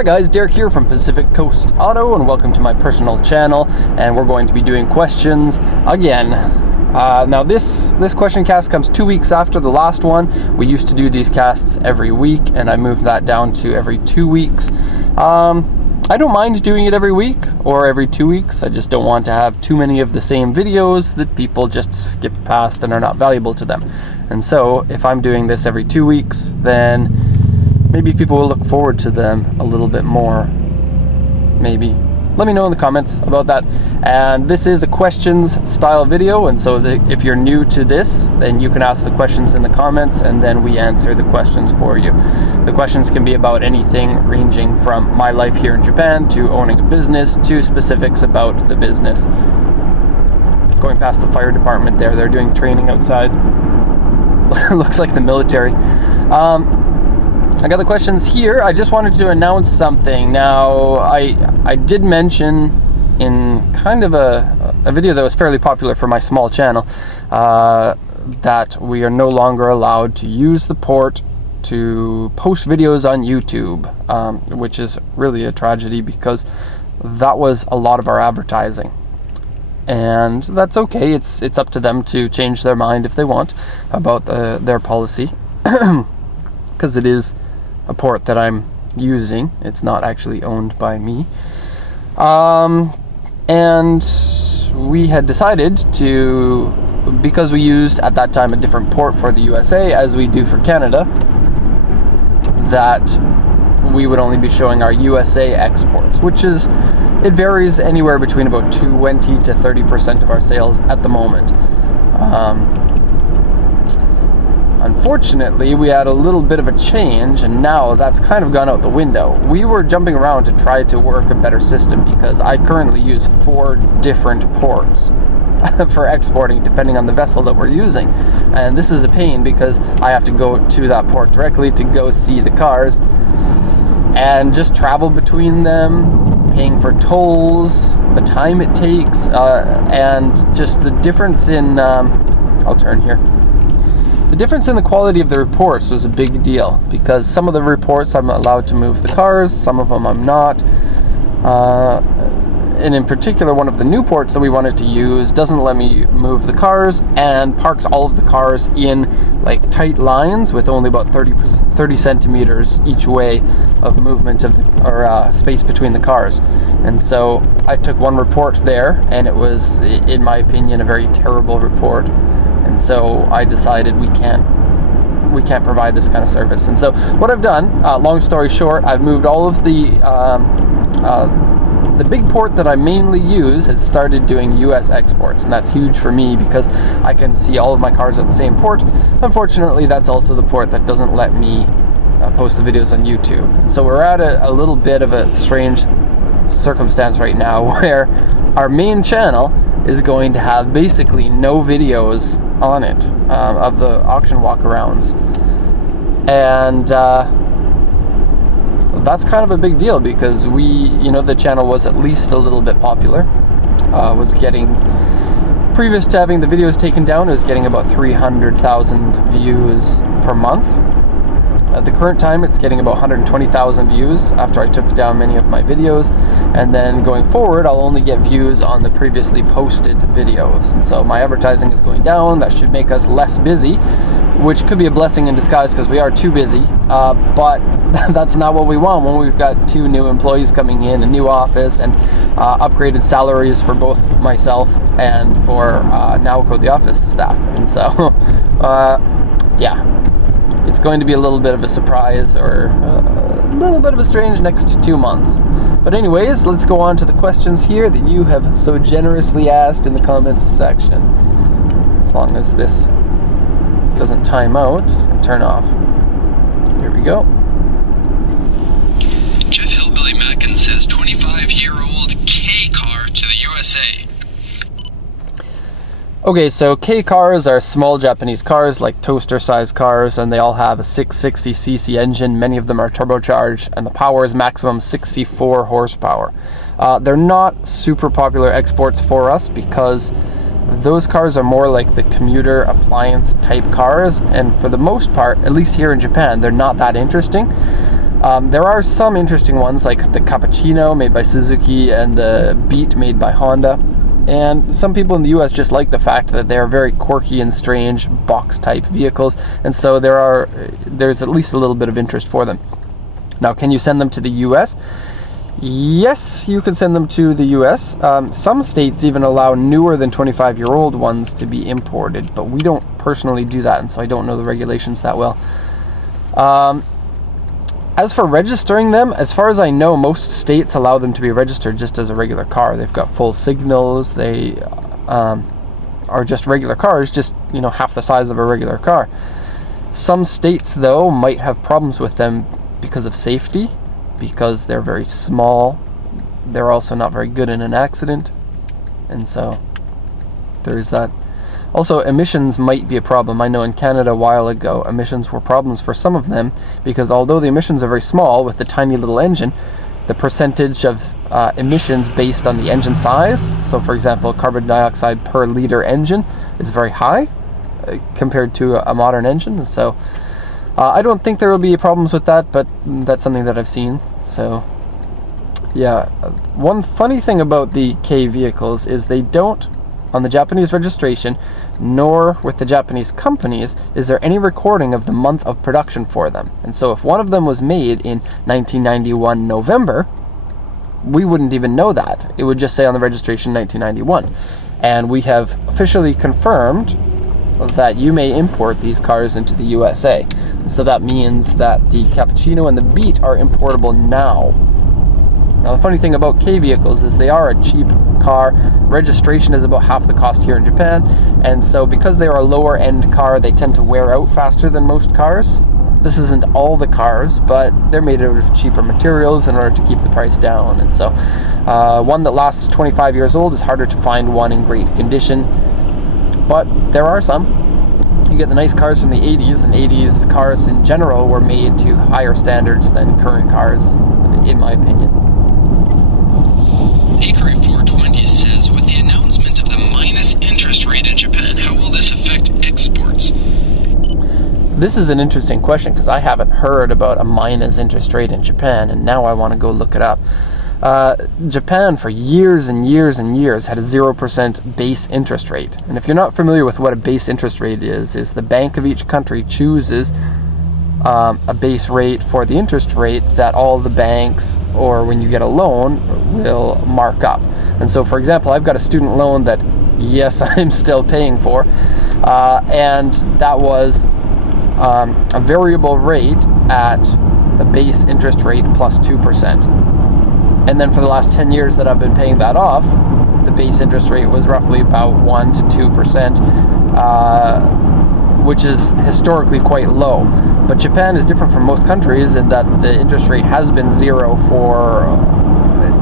Hi guys, Derek here from Pacific Coast Auto, and welcome to my personal channel. And we're going to be doing questions again. Now this question cast comes 2 weeks after the last one. We used to do these casts every week, and I moved that down to every 2 weeks. I don't mind doing it every week or every 2 weeks. I just don't want to have too many of the same videos that people just skip past and are not valuable to them. And so if I'm doing this every 2 weeks, then maybe people will look forward to them a little bit more. Maybe. Let me know in the comments about that. And this is a questions style video, and so if you're new to this, then you can ask the questions in the comments and then we answer the questions for you. The questions can be about anything ranging from my life here in Japan to owning a business to specifics about the business. Going past the fire department there, they're doing training outside. Looks like the military. I got the questions here. I just wanted to announce something. Now, I did mention in kind of a video that was fairly popular for my small channel that we are no longer allowed to use the port to post videos on YouTube, which is really a tragedy because that was a lot of our advertising. And that's okay. It's up to them to change their mind if they want about their policy, because it is a port that I'm using. It's not actually owned by me. And we had decided to, because we used at that time a different port for the USA as we do for Canada, that we would only be showing our USA exports, which is, it varies anywhere between about 20 to 30% of our sales at the moment. Unfortunately, we had a little bit of a change, and now that's kind of gone out the window. We were jumping around to try to work a better system because I currently use 4 different ports for exporting depending on the vessel that we're using. And this is a pain because I have to go to that port directly to go see the cars and just travel between them, paying for tolls, the time it takes, and just the difference in, I'll turn here. The difference in the quality of the reports was a big deal because some of the reports I'm allowed to move the cars, some of them I'm not. And in particular, one of the new ports that we wanted to use doesn't let me move the cars and parks all of the cars in like tight lines with only about 30 centimeters each way of movement of space between the cars. And so I took one report there, and it was, in my opinion, a very terrible report. And so I decided we can't provide this kind of service. And so what I've done, long story short, I've moved all of the big port that I mainly use has started doing US exports, and that's huge for me because I can see all of my cars at the same port. Unfortunately, that's also the port that doesn't let me post the videos on YouTube. And so we're at a little bit of a strange circumstance right now where our main channel is going to have basically no videos on it of the auction walkarounds, and that's kind of a big deal because the channel was at least a little bit popular. Was getting, previous to having the videos taken down, it was getting about 300,000 views per month. At the current time, it's getting about 120,000 views after I took down many of my videos. And then going forward, I'll only get views on the previously posted videos. And so my advertising is going down. That should make us less busy, which could be a blessing in disguise because we are too busy. But that's not what we want when we've got 2 new employees coming in, a new office, and upgraded salaries for both myself and for Naoko, the office staff. And so, yeah. It's going to be a little bit of a surprise, or a little bit of a strange next 2 months. But anyways, let's go on to the questions here that you have so generously asked in the comments section. As long as this doesn't time out and turn off. Here we go. Jeff Hillbilly Mackin says 25-year-old K car to the USA. Okay, so K cars are small Japanese cars, like toaster-sized cars, and they all have a 660cc engine. Many of them are turbocharged, and the power is maximum 64 horsepower. They're not super popular exports for us because those cars are more like the commuter appliance type cars, and for the most part, at least here in Japan, they're not that interesting. There are some interesting ones like the Cappuccino made by Suzuki and the Beat made by Honda. And some people in the US just like the fact that they are very quirky and strange box-type vehicles, and so there's at least a little bit of interest for them. Now, can you send them to the US? Yes, you can send them to the US. Some states even allow newer than 25-year-old ones to be imported, but we don't personally do that, and so I don't know the regulations that well. As for registering them, as far as I know, most states allow them to be registered just as a regular car. They've got full signals. They are just regular cars, just half the size of a regular car. Some states, though, might have problems with them because of safety, because they're very small. They're also not very good in an accident, and so there is that. Also, emissions might be a problem. I know in Canada a while ago, emissions were problems for some of them because although the emissions are very small with the tiny little engine, the percentage of emissions based on the engine size, so for example, carbon dioxide per liter engine is very high compared to a modern engine. So I don't think there will be problems with that, but that's something that I've seen. So yeah, one funny thing about the K vehicles is they don't, on the Japanese registration, nor with the Japanese companies, is there any recording of the month of production for them. And so if one of them was made in 1991 November, we wouldn't even know that. It would just say on the registration 1991. And we have officially confirmed that you may import these cars into the USA. And so that means that the Cappuccino and the Beat are importable now. Now, the funny thing about K vehicles is they are a cheap car. Registration is about half the cost here in Japan, and so because they are a lower end car, they tend to wear out faster than most cars. This isn't all the cars, but they're made out of cheaper materials in order to keep the price down. And so one that lasts 25 years old is harder to find one in great condition, but there are some. You get the nice cars from the 80s, and 80s cars in general were made to higher standards than current cars, in my opinion. Hickory 420 says, with the announcement of the minus interest rate in Japan, how will this affect exports? This is an interesting question because I haven't heard about a minus interest rate in Japan, and now I want to go look it up. Japan for years and years and years had a 0% base interest rate. And if you're not familiar with what a base interest rate is the bank of each country chooses a base rate for the interest rate that all the banks, or when you get a loan, will mark up. And so, for example, I've got a student loan that, yes, I'm still paying for, and that was a variable rate at the base interest rate plus 2%. And then for the last 10 years that I've been paying that off, the base interest rate was roughly about 1 to 2%, which is historically quite low. But Japan is different from most countries in that the interest rate has been zero for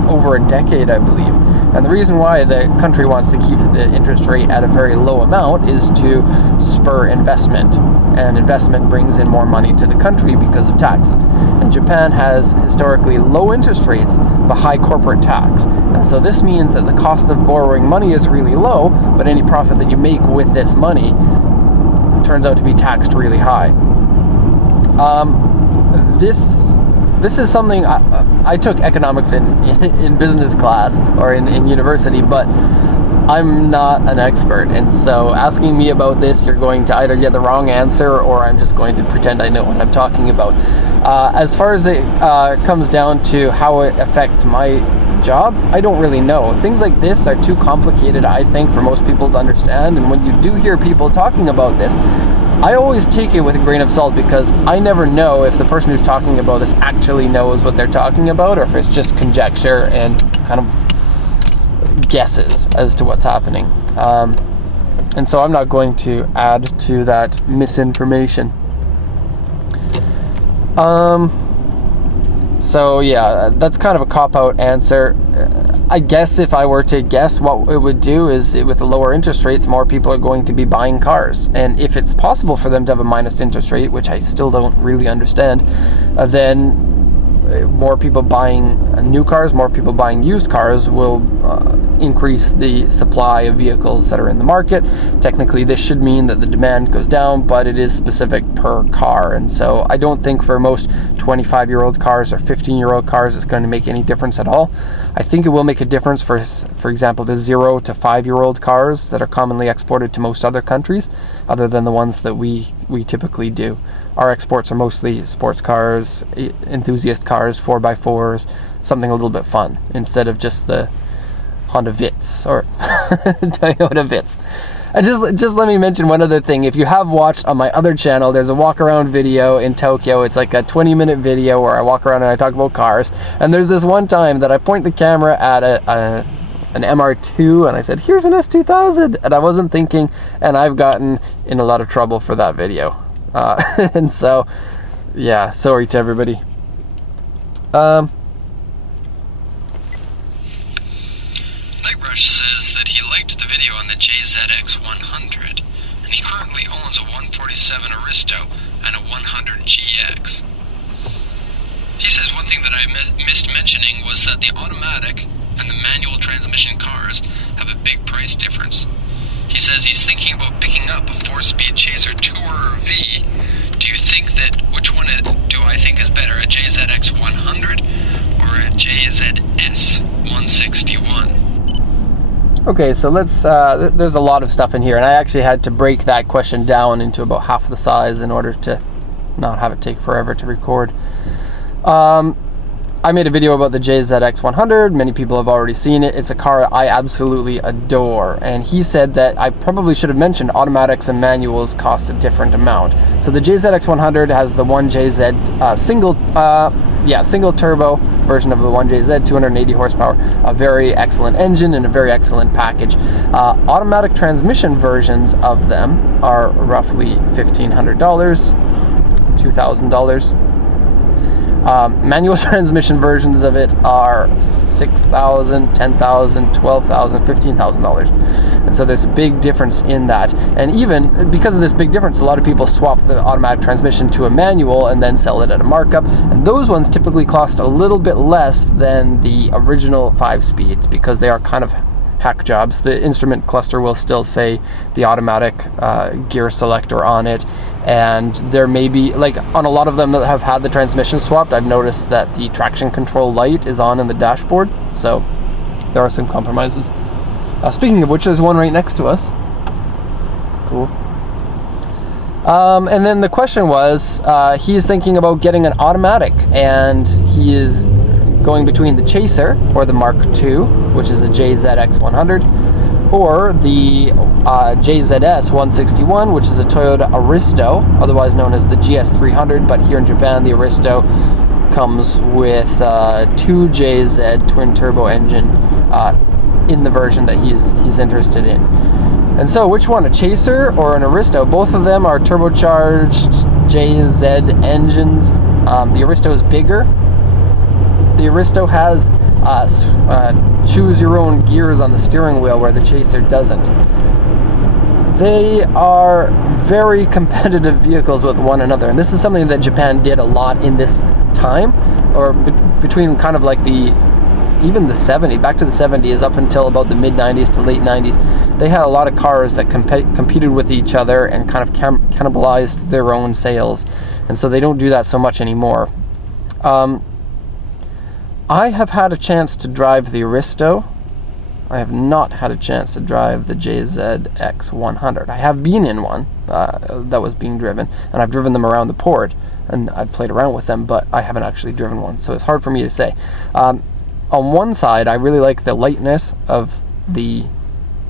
over a decade, I believe. And the reason why the country wants to keep the interest rate at a very low amount is to spur investment. And investment brings in more money to the country because of taxes. And Japan has historically low interest rates, but high corporate tax. And so this means that the cost of borrowing money is really low, but any profit that you make with this money turns out to be taxed really high. This is something I took economics in business class or in university, but I'm not an expert, and so asking me about this, you're going to either get the wrong answer or I'm just going to pretend I know what I'm talking about. As far as it comes down to how it affects my job, I don't really know. Things like this are too complicated, I think, for most people to understand, and when you do hear people talking about this, I always take it with a grain of salt because I never know if the person who's talking about this actually knows what they're talking about or if it's just conjecture and kind of guesses as to what's happening. And so I'm not going to add to that misinformation. So yeah, that's kind of a cop-out answer. I guess if I were to guess, what it would do is with the lower interest rates, more people are going to be buying cars. And if it's possible for them to have a minus interest rate, which I still don't really understand, then more people buying new cars, more people buying used cars will increase the supply of vehicles that are in the market. Technically, this should mean that the demand goes down, but it is specific per car. And so I don't think for most 25-year-old cars or 15-year-old cars it's going to make any difference at all. I think it will make a difference for example, the 0 to 5-year-old cars that are commonly exported to most other countries, other than the ones that we typically do. Our exports are mostly sports cars, enthusiast cars, 4x4s, something a little bit fun, instead of just the Honda Vitz or Toyota Vitz. And just let me mention one other thing. If you have watched on my other channel, there's a walk around video in Tokyo. It's like a 20-minute video where I walk around and I talk about cars. And there's this one time that I point the camera at an MR2 and I said, here's an S2000, and I wasn't thinking, and I've gotten in a lot of trouble for that video. And so, yeah, sorry to everybody. Nightrush says that he liked the video on the JZX100, and he currently owns a 147 Aristo and a 100 GX. He says one thing that I missed mentioning was that the automatic and the manual transmission cars have a big price difference. He says he's thinking about picking up a 4-speed Chaser Tourer V. Do you think that, which one do I think is better, a JZX 100 or a JZS 161? Okay, so let's, there's a lot of stuff in here, and I actually had to break that question down into about half the size in order to not have it take forever to record. I made a video about the JZX 100. Many people have already seen it. It's a car I absolutely adore. And he said that I probably should have mentioned automatics and manuals cost a different amount. So the JZX 100 has the 1JZ single turbo version of the 1JZ, 280 horsepower, a very excellent engine and a very excellent package. Automatic transmission versions of them are roughly $1,500, $2,000. Manual transmission versions of it are $6,000, $10,000, $12,000, $15,000. And so there's a big difference in that. And even because of this big difference, a lot of people swap the automatic transmission to a manual and then sell it at a markup. And those ones typically cost a little bit less than the original 5-speeds because they are kind of hack jobs. The instrument cluster will still say the automatic gear selector on it, and there may be, like on a lot of them that have had the transmission swapped, I've noticed that the traction control light is on in the dashboard, so there are some compromises. Speaking of which, there's one right next to us. Cool. And then the question was, he's thinking about getting an automatic, and he is going between the Chaser or the Mark II, which is a JZX 100, or the JZS 161, which is a Toyota Aristo, otherwise known as the GS 300, but here in Japan the Aristo comes with 2 JZ twin turbo engine in the version that he's interested in. And so which one, a Chaser or an Aristo? Both of them are turbocharged JZ engines. The Aristo is bigger. The Aristo has choose your own gears on the steering wheel where the Chaser doesn't. They are very competitive vehicles with one another, and this is something that Japan did a lot in this time, or between kind of like even the 70s, back to the 70s up until about the mid 90s to late 90s. They had a lot of cars that competed with each other and kind of cannibalized their own sales, and so they don't do that so much anymore. I have had a chance to drive the Aristo. I have not had a chance to drive the JZX 100. I have been in one that was being driven, and I've driven them around the port, and I've played around with them, but I haven't actually driven one, so it's hard for me to say. On one side, I really like the lightness of the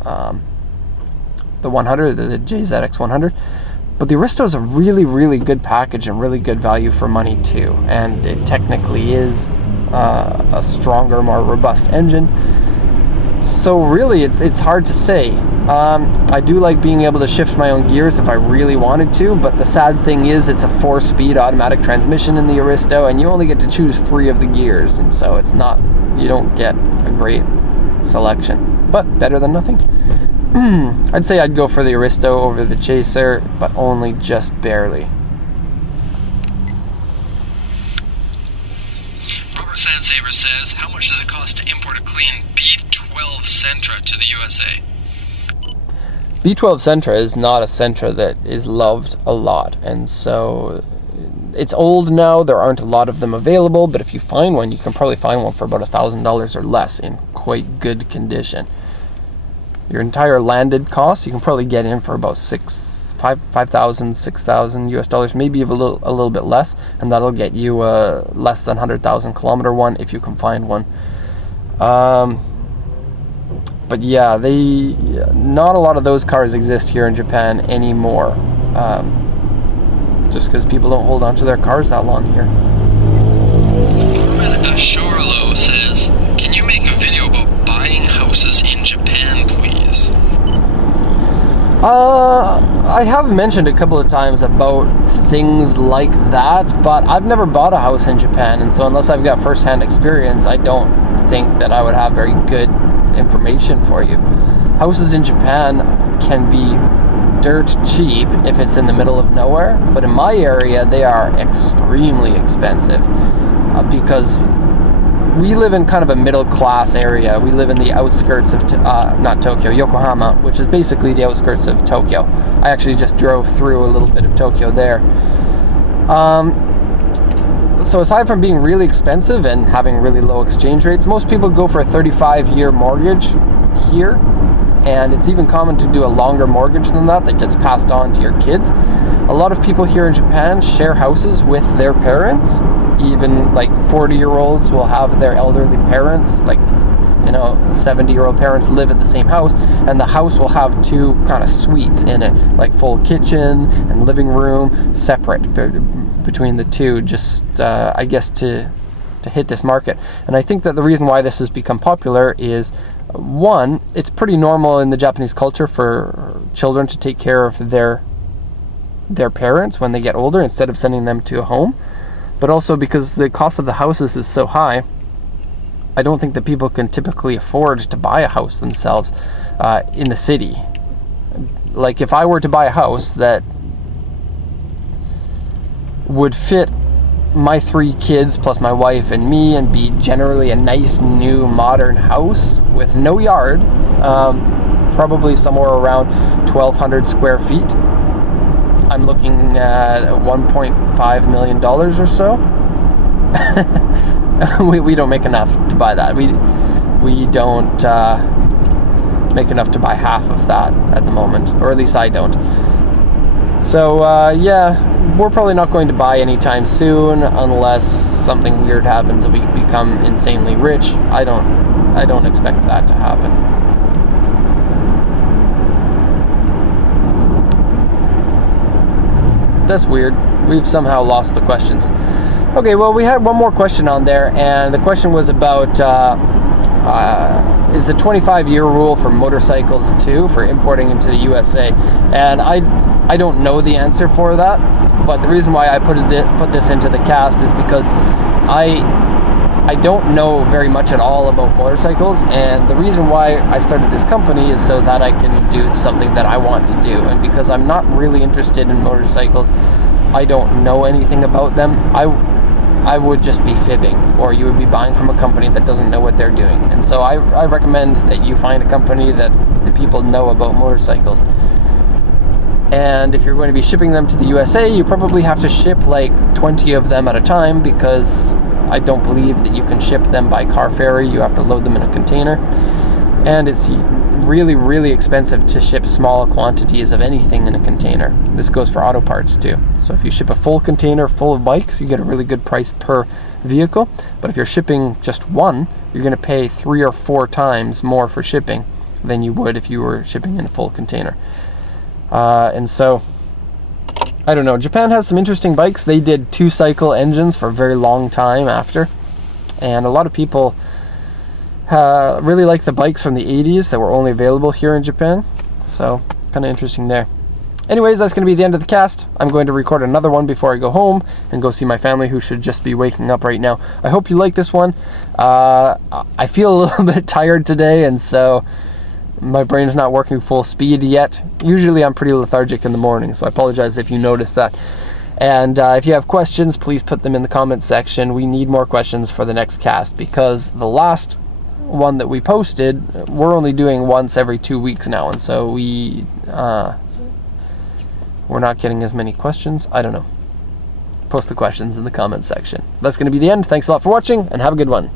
100, the JZX 100, but the Aristo is a really, really good package and really good value for money too, and it technically is a stronger, more robust engine. So really, it's hard to say. I do like being able to shift my own gears if I really wanted to, but the sad thing is it's a 4-speed automatic transmission in the Aristo, and you only get to choose 3 of the gears, and so it's not, you don't get a great selection, but better than nothing. I'd say I'd go for the Aristo over the Chaser, but only just barely. Robert Sandsaver says, how much does it cost to import a clean B12 B12 Sentra to the USA? B12 Sentra is not a Sentra that is loved a lot, and so it's old now. There aren't a lot of them available, but if you find one, you can probably find one for about $1,000 or less in quite good condition. Your entire landed cost, you can probably get in for about $5,000, $6,000 US dollars, maybe a little bit less, and that'll get you a less than 100,000 kilometer one if you can find one. But yeah, not a lot of those cars exist here in Japan anymore, just because people don't hold on to their cars that long here. Shorelo says, can you make a video about buying houses in Japan, please? I have mentioned a couple of times about things like that, but I've never bought a house in Japan, and so unless I've got first-hand experience, I don't think that I would have very good information for you. Houses in Japan can be dirt cheap if it's in the middle of nowhere, but in my area they are extremely expensive because we live in kind of a middle class area. We live in the outskirts of not Tokyo, Yokohama, which is basically the outskirts of Tokyo. I actually just drove through a little bit of Tokyo there. So aside from being really expensive and having really low exchange rates, most people go for a 35-year mortgage here, and it's even common to do a longer mortgage than that gets passed on to your kids. A lot of people here in Japan share houses with their parents. Even like 40-year-olds will have their elderly parents, like 70-year-old parents live at the same house, and the house will have two kind of suites in it, like full kitchen and living room separate between the two, just I guess to hit this market. And I think that the reason why this has become popular is, one, it's pretty normal in the Japanese culture for children to take care of their parents when they get older instead of sending them to a home. But also because the cost of the houses is so high, I don't think that people can typically afford to buy a house themselves in the city. Like if I were to buy a house that would fit my 3 kids plus my wife and me and be generally a nice new modern house with no yard, probably somewhere around 1,200 square feet, I'm looking at $1.5 million or so. we don't make enough to buy that. We don't make enough to buy half of that at the moment, or at least I don't. So yeah, we're probably not going to buy anytime soon unless something weird happens and we become insanely rich. I don't expect that to happen. That's weird. We've somehow lost the questions. Okay, well, we had one more question on there, and the question was about is the 25-year rule for motorcycles too for importing into the USA? And I don't know the answer for that, but the reason why I put this into the cast is because I don't know very much at all about motorcycles, and the reason why I started this company is so that I can do something that I want to do. And because I'm not really interested in motorcycles, I don't know anything about them, I would just be fibbing, or you would be buying from a company that doesn't know what they're doing. And so I recommend that you find a company that the people know about motorcycles. And if you're going to be shipping them to the USA, you probably have to ship like 20 of them at a time, because I don't believe that you can ship them by car ferry. You have to load them in a container, and it's really, really expensive to ship small quantities of anything in a container. This goes for auto parts too. So if you ship a full container full of bikes, you get a really good price per vehicle. But if you're shipping just one, you're going to pay 3 or 4 times more for shipping than you would if you were shipping in a full container. And so, I don't know, Japan has some interesting bikes. They did 2-cycle engines for a very long time after, and a lot of people really like the bikes from the 80s that were only available here in Japan. So, kind of interesting there. Anyways, that's going to be the end of the cast. I'm going to record another one before I go home and go see my family, who should just be waking up right now. I hope you like this one. I feel a little bit tired today, and so my brain's not working full speed yet. Usually I'm pretty lethargic in the morning, so I apologize if you noticed that. And if you have questions, please put them in the comments section. We need more questions for the next cast, because the last one that we posted, we're only doing once every 2 weeks now, and so we're not getting as many questions. I don't know. Post the questions in the comments section. That's going to be the end. Thanks a lot for watching, and have a good one.